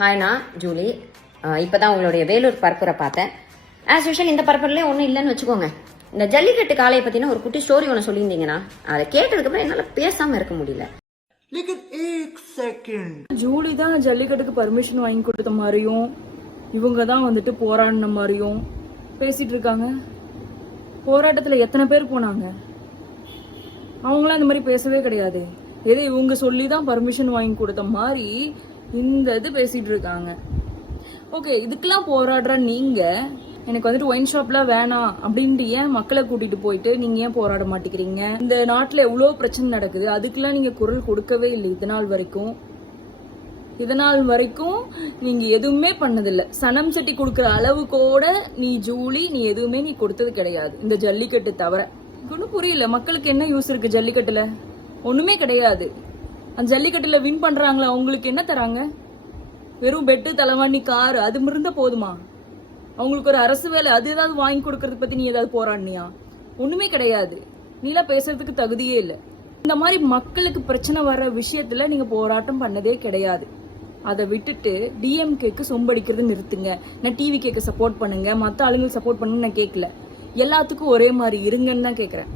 ஹாய்ண்ணா Julie. இப்போ தான் உங்களுடைய வேலூர் பரப்புரை பார்த்தேன். ஆஸ் யூஷுவல் இந்த பரப்புரிலே ஒன்றும் இல்லைன்னு வச்சுக்கோங்க. இந்த ஜல்லிக்கட்டு காளையை பற்றின ஒரு குட்டி ஸ்டோரி ஒன்று சொல்லியிருந்தீங்கன்னா அதை கேட்டதுக்கப்புறம் என்னால் பேசாமல் இருக்க முடியல. ஜூலி தான் ஜல்லிக்கட்டுக்கு பர்மிஷன் வாங்கி கொடுத்த மாதிரியும் இவங்க தான் வந்துட்டு போராடின மாதிரியும் பேசிட்டு இருக்காங்க. போராட்டத்தில் எத்தனை பேர் போனாங்க? அவங்களாம் இந்த மாதிரி பேசவே கிடையாது. எது இவங்க சொல்லி தான் பர்மிஷன் வாங்கி கொடுத்த மாதிரி இந்த இது பேசிட்டு இருக்காங்க. ஓகே, இதுக்கெல்லாம் போராடுற நீங்க எனக்கு வந்துட்டு ஒயின் ஷாப்லாம் வேணாம் அப்படின்ட்டு ஏன் மக்களை கூட்டிட்டு போயிட்டு நீங்க ஏன் போராட மாட்டேங்கிறீங்க? இந்த நாட்டுல எவ்வளவு பிரச்சனை நடக்குது, அதுக்கெல்லாம் நீங்க குரல் கொடுக்கவே இல்லை. இதனால் வரைக்கும் நீங்க எதுவுமே பண்ணதில்லை. சனம் சட்டி கொடுக்கற அளவு கூட நீ ஜூலி நீ எதுவுமே நீ கொடுத்தது கிடையாது இந்த ஜல்லிக்கட்டு தவிர. ஒன்னும் புரியல, மக்களுக்கு என்ன யூஸ் இருக்கு ஜல்லிக்கட்டுல? ஒண்ணுமே கிடையாது. அந்த ஜல்லிக்கட்டுல வின் பண்றாங்களா, அவங்களுக்கு என்ன தராங்க? வெறும் பெட்டு, தலைவாணி, கார் அது இருந்தா போதுமா? அவங்களுக்கு ஒரு அரசு வேலை அது ஏதாவது வாங்கி கொடுக்கறத பத்தி நீ ஏதாவது போராடினியா? ஒண்ணுமே கிடையாது. நீலாம் பேசுறதுக்கு தகுதியே இல்லை. இந்த மாதிரி மக்களுக்கு பிரச்சனை வர்ற விஷயத்துல நீங்க போராட்டம் பண்ணதே கிடையாது. அதை விட்டுட்டு டிஎம்கேக்கு சொம்படிக்கிறது நிறுத்துங்க. நான் டிவி கேக்கு சப்போர்ட் பண்ணுங்க, மற்ற ஆளுங்களுக்கு சப்போர்ட் பண்ணுங்க நான் கேட்கல. எல்லாத்துக்கும் ஒரே மாதிரி இருங்கன்னு தான் கேட்கறேன்.